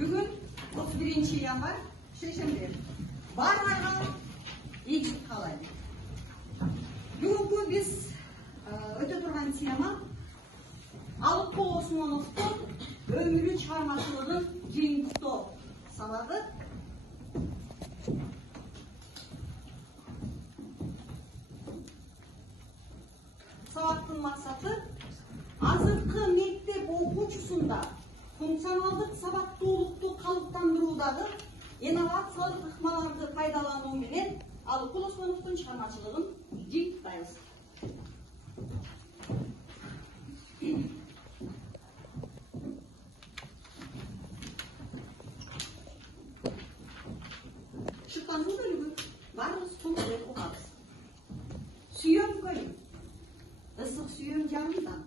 Bugün 31 yanvar şeşembe. Barlarga iyicik kalaydı. Bugünkü biz öte turgan tema Alıp Osmanov'un ömrü çıkarmasının jıyıntıktoo sababi. Sabaптын maksatı azırkı mektep okuuchusunda функционалдык сабаттуулукту калыптандыруудагы инновациялык ыкмаларды пайдалануу менен Алыкул Осмоновдун чыгармачылыгын жыйынтыктайбыз. Шыктандыруу бөлүгү баарыбыз толук окубуз. Сүйөм көлүм, ысык сүйөм жанымдан.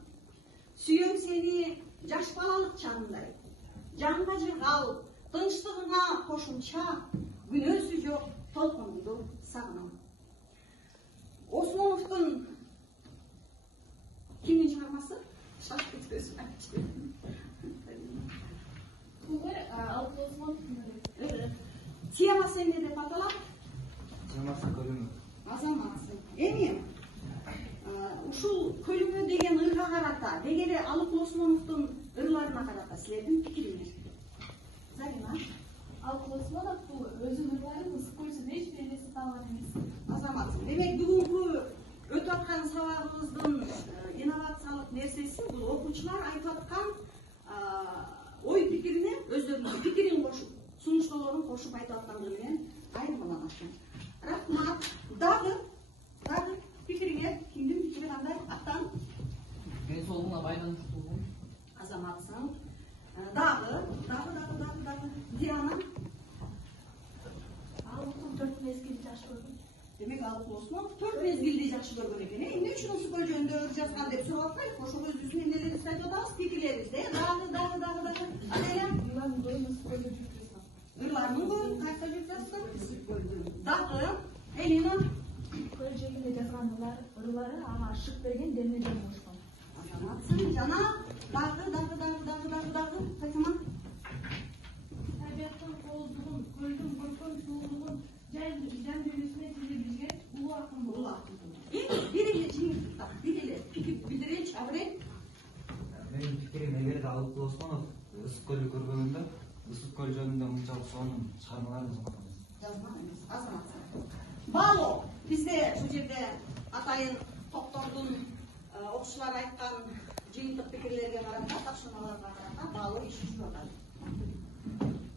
Сүйөм сени жаш балалык чагындай. Жанга жыргал, тынчтыгыңа кошумча, күнөөсү жок толкунду сагынам. Осмоновдун кимдин чыгармасы? Шашып кетпесин. Бул Алыкул Осмоновдун. Темасы эмне деп аталат? Темасы көлүмү. Азаматсың. Эми ушул көлүмү деген ырга карата, деги эле Алыкул Осмоновдун ырларына карата силердин пикириңер. Зарина? Алыкул Осмонов бул өзүнүн ырларын ысык көрсөтүп эч бир элестете алган эмес. Азаматсың. Демек бүгүнкү өтүп аткан сабагыбыздын инновациялык нерсеси бул окуучулар айтып аткан ой пикирине өздөрүнүн пикирин кошуп, сунуштоолорун кошуп айтып аткандыгы менен айырмаланат экен. Рахмат. Дагы пикириңер кимдин пикири кандай? Аттан? Мен солуңа байланыштуу. Азаматсың. Дагы. Диана? Алыкул 4 мезгилди жакшы көргөн. Демек Алыкул Осмонов 4 мезгилди жакшы көргөн экен. Эмне үчүн ушул көл жөнүндө жазган деп сурап атпайбы? Ошол өзүбүздүн эмнелерибизди айтып атабыз, пикирлерибизди. Дагы. Аделя? Ырлардын боюн ысык көлдө жүрүп жазган. Ырлардын боюн кайерде жүрүп жаздым? Дагы. Элина? Көл жээгинде жазган ырлары ага шык берген демеден болушкан. Азаматсың. Жана дагы. Фатима? Табияттын кооздугун, көлдүн көркөм суулугун жан дүйнөсүнө тийе билген улуу акын болду. Бир эле жыйынтыктап, бир эле пикир билдирейинчи, Абрей? Менин пикирим эгерде Алыкул Осмонов ысык көлдү көргөнүндө, ысык көл жөнүндө мынчалык сонун чыгармаларын жазган эмес. Азаматсың. Баало, бизде бул жерде атайын топтордун окуучулар айткан жыйынтык пикирлерге карата, тапшырмаларга карата баало иш жүрүп атат.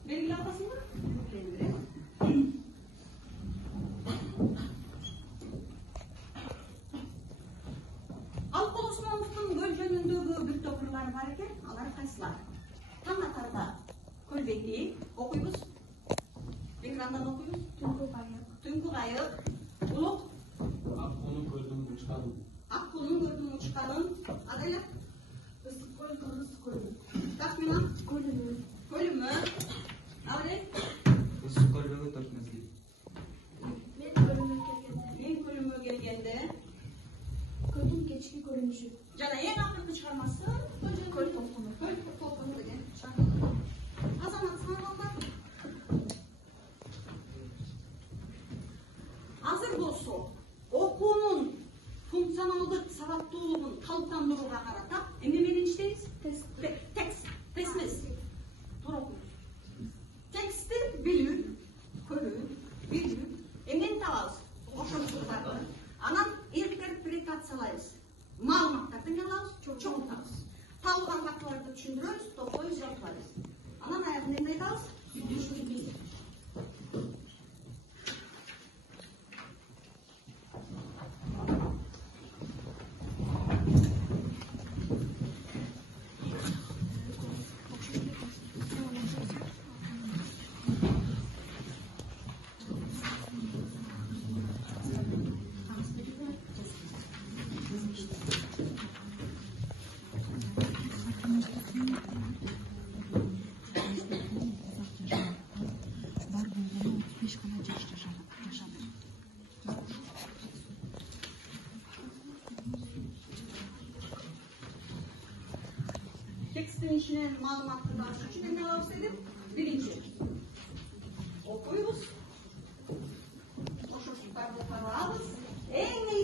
Белгилеп атасыңбы? Алыкул Осмоновдун көл жөнүндөгү бир топ ырлары бар экен. Алар кайсылар? Таң атарда көлбеки окуйбуз. Экрандан окуйбуз. Түнкү кайык. Улук. Аккунун көрдүм учканын. Аккунун көрдүм учканын. Аделя. Ысык көлдү. Тахмина. Көлүмү. Абрей. Ысык көлдөгү 4 мезгил. Мен Көлүмгө келгенде. көлдүн кечки көрүнүшү. Жана эң акыркы чыгармасы Көл толкуну. Көл толкуну деген чыгарма. Азамат саңалдар. Азыр болсо окуунун функционалдык сабаттуулугун калыптандырууга карата эмне менен иштейбиз? Текст эмес. Туура окуйбуз. Текстти билүү, көрүү, билүү, эмнени табабыз? Ошондуктарды. Анан интерпретациялайбыз. Маалыматтарды алабыз, чоңойтабыз. Табылган фактыларды түшүндүрөбүз, топтойбуз, жазабыз. Анан аягында эмне айтабыз? içinen malumatlı danışık için ne yapsaydım? Birinci. Okuyuz. Oşuşluklarını tanıyabız. En